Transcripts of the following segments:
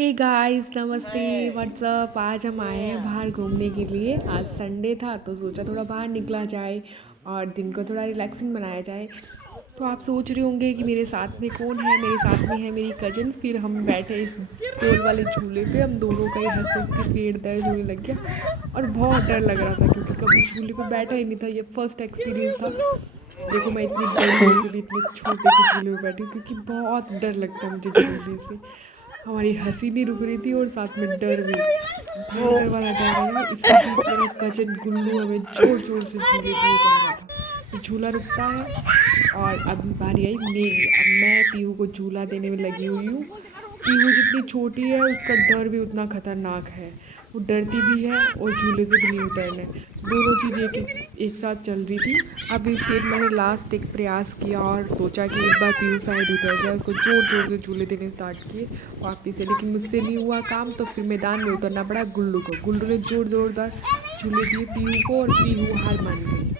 Hey guys, नमस्ते, WhatsApp. आज हम आए हैं बाहर घूमने के लिए। आज संडे था तो सोचा थोड़ा बाहर निकला जाए और दिन को थोड़ा रिलैक्सिंग बनाया जाए। तो आप सोच रहे होंगे कि मेरे साथ में कौन है। मेरे साथ में है मेरी कज़न। फिर हम बैठे इस गोल वाले झूले पे। हम दोनों का ही हंस हंस के पेट दर्द होने लग गया और बहुत डर लग रहा था क्योंकि कभी झूले पे बैठा ही नहीं था। ये फर्स्ट एक्सपीरियंस था। देखो, मैं इतनी बड़ी होकर भी इतने छोटे से झूले पे बैठी हूँ क्योंकि बहुत डर लगता है मुझे झूलने से। हमारी हंसी नहीं रुक रही थी और साथ में डर भी, भयंकर वाला डर है। इसी बीच मेरा कजन गुल्लू हमें जोर जोर से झूले दिए जा रहा था। फिर झूला रुकता है और अब बारी आई मेरी। अब मैं पीहू को झूला देने में लगी हुई हूँ। पीहू जितनी छोटी है उसका डर भी उतना खतरनाक है। वो डरती भी है और झूले से भी नहीं उतरना है। दोनों चीज़ें एक साथ चल रही थी। अभी फिर मैंने लास्ट एक प्रयास किया और सोचा कि एक बार पीहू साइड उतर जाए। उसको ज़ोर ज़ोर से झूले देने स्टार्ट किए वापस से, लेकिन मुझसे नहीं हुआ काम। तो फिर मैदान में उतरना पड़ा गुल्लू को। गुल्लू ने जोरदार झूले दिए पीहू को और पीहू हार मान गई।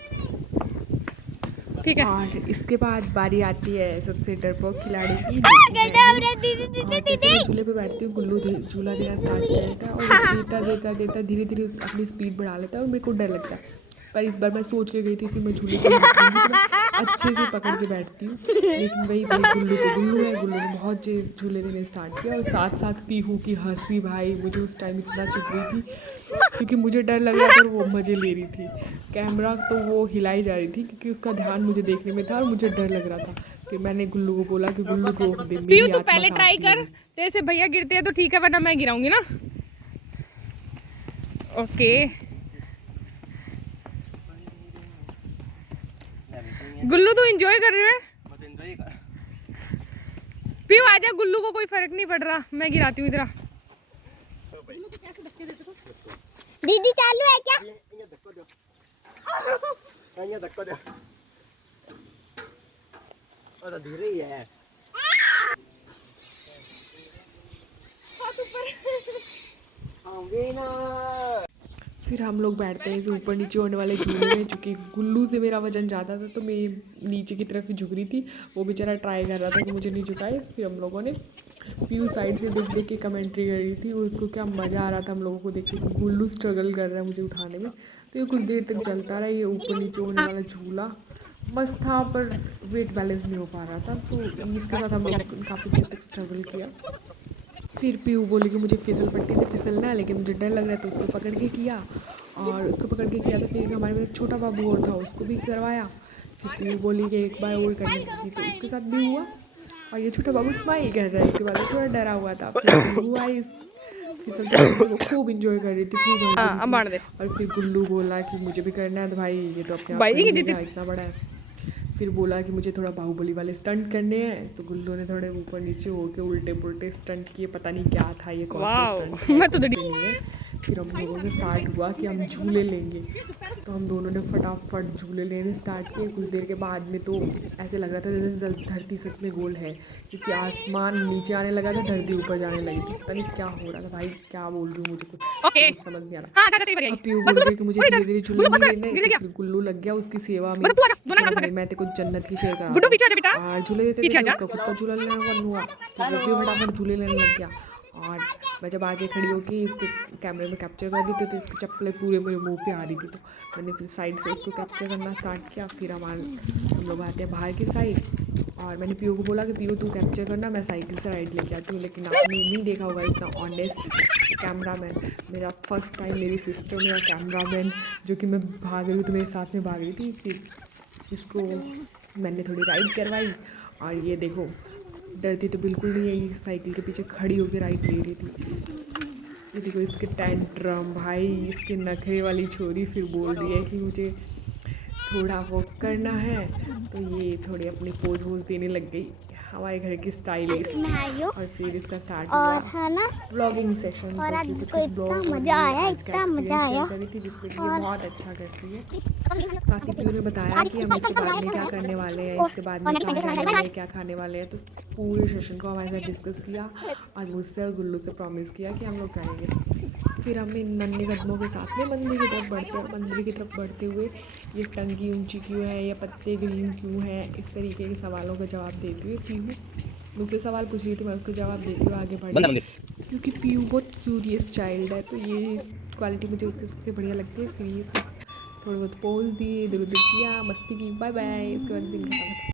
ठीक है। और इसके बाद बारी आती है सबसे डरपोक खिलाड़ी की। और जैसे मैं झूले पे बैठती हूँ गुल्लू झूला देना स्टार्ट कर देता है और देता धीरे धीरे अपनी स्पीड बढ़ा लेता है और मेरे को डर लगता है। पर इस बार मैं सोच के गई थी कि मैं झूले पे बैठूंगी तो मैं अच्छे से पकड़ के बैठती हूँ। लेकिन वही गुल्लू तो गुल्लू है। गुल्लू ने बहुत झूले देने स्टार्ट किया और साथ साथ पीहू की हंसी, भाई मुझे उस टाइम इतना चुभ रही थी क्योंकि मुझे डर लग रहा था और वो मज़े ले रही थी। कैमरा तो वो हिलाई जा रही थी क्योंकि उसका ध्यान मुझे देखने में था और मुझे डर लग रहा था। फिर मैंने गुल्लू को बोला कि गुल्लू रोक दे, मेरी आत्मा पहले ट्राई कर। तेरे से भैया गिरते हैं तो ठीक है, वरना मैं गिराऊंगी ना। ओके, गुल्लू तू एंजॉय कर रही है? पीयू आजा, गुल्लू को कोई फर्क नहीं पड़ रहा। मैं गिराती हूँ इधर। दीदी चालू है क्या? धीरे ही है। फिर हम लोग बैठते हैं इस ऊपर नीचे होने वाले झूले में। चूँकि गुल्लू से मेरा वजन ज़्यादा था तो मैं नीचे की तरफ ही झुक रही थी। वो बेचारा ट्राई कर रहा था कि मुझे नहीं झुकाए। फिर हम लोगों ने पीयू साइड से देख देख के कमेंट्री कर रही थी। उसको क्या मज़ा आ रहा था हम लोगों को देख के कि गुल्लू स्ट्रगल कर रहा है मुझे उठाने में। तो ये कुछ देर तक चलता रहा। ये ऊपर नीचे होने वाला झूला मस्त था पर वेट बैलेंस नहीं हो पा रहा था। तो इसके साथ हम लोग काफ़ी देर तक स्ट्रगल किया। फिर पीयू बोली कि मुझे फिसल पट्टी से फिसलना है, लेकिन मुझे डर लग रहा है तो उसको पकड़ के किया। और उसको पकड़ के किया तो फिर हमारे पास छोटा बाबू और था, उसको भी करवाया। फिर पीयू बोली कि एक बार और करने की, तो उसके साथ भी हुआ। और ये छोटा बाबू स्माइल कर रहा है। इसके बाद वो थोड़ा डरा हुआ था। फिर पीयू आई फिसलते वो खूब इंजॉय कर रही थी, खूब हंस रही थी। और फिर गुल्लू बोला कि मुझे भी करना है। तो भाई ये तो अपने आप इतना बड़ा है। फिर बोला कि मुझे थोड़ा बाहुबली वाले स्टंट करने हैं। तो गुल्लू ने थोड़े ऊपर नीचे होके उल्टे पुल्टे स्टंट किए। पता नहीं क्या था ये, कौन सा स्टंट मैं तो नहीं है। फिर हम लोगों ने स्टार्ट हुआ कि हम झूले लेंगे। तो हम दोनों ने फटाफट झूले लेने स्टार्ट किए। कुछ देर के बाद में तो ऐसे लग रहा था जैसे धरती सच में गोल है, क्योंकि आसमान नीचे आने लगा था, धरती ऊपर जाने लगी थी। पता नहीं क्या हो रहा था भाई, क्या बोल रही हूँ मुझे कुछ समझ नहीं आ रहा। पीयू बोल रही कि मुझे धीरे धीरे झूले नहीं लेने। फिर गुल्लू लग गया उसकी सेवा में। मैं तेरे को जन्नत की शेयर करा और झूले देते थे। उसका खुद का झूला लेना मन हुआ तो वो भी फटाफट झूले लेने लग गया। और मैं जब आगे खड़ी होकर इसके कैमरे में कैप्चर कर रही थी तो इसकी चप्पलें पूरे मेरे मुंह पे आ रही थी। तो मैंने फिर साइड से इसको कैप्चर करना स्टार्ट किया। फिर हम लोग आते हैं बाहर की साइड और मैंने पीयू को बोला कि पीयू तू कैप्चर करना, मैं साइकिल से राइड लेके आती हूँ। लेकिन आपने नहीं देखा होगा इतना ऑनेस्ट कैमरामैन। मेरा फर्स्ट टाइम मेरी सिस्टर मेरा कैमरामैन जो कि मैं भाग रही हूँ तो मेरे साथ में भाग रही थी। फिर इसको मैंने थोड़ी राइड करवाई और ये देखो डरती तो बिल्कुल नहीं है। ये साइकिल के पीछे खड़ी होकर राइड ले रही थी। ये देखो इसके टैंट्रम, भाई इसके नखरे वाली छोरी। फिर बोल रही है कि मुझे थोड़ा वॉक करना है तो ये थोड़ी अपनी पोज वोज देने लग गई, हमारे घर की स्टाइलिस्ट। और फिर इसका स्टार्ट हुआ ब्लॉगिंग सेशन। और आज तो को इतना मजा आया, इतना मजा आया करी थी जिसमें कि ये बहुत अच्छा करती है। साथ ही पीयू ने बताया कि हम इसके बाद में क्या करने वाले हैं, इसके बाद में कहाँ जाने वाले हैं, क्या खाने वाले हैं। तो पूरे सेशन को हमारे साथ डिस्कस किया और मुझसे और गुल्लू से प्रॉमिस किया कि हम लोग करेंगे। फिर हमने नन्हे कदमों के साथ में मंदिर की तरफ बढ़ते और मंदिर की तरफ बढ़ते हुए ये टंगी ऊंची क्यों है, या पत्ते ग्रीन क्यों है, इस तरीके के सवालों का जवाब देते हुए पीहू मुझसे सवाल पूछ रही थी, मैं उसको जवाब देती हुए आगे बढ़ी। क्योंकि पीयू बहुत क्यूरियस चाइल्ड है, तो ये क्वालिटी मुझे उसकी सबसे बढ़िया लगती है। फिर ये थोड़े बहुत पोज दिए, इधर उधर किया, मस्ती की, बाय बाय। इसके बाद दिन खत्म।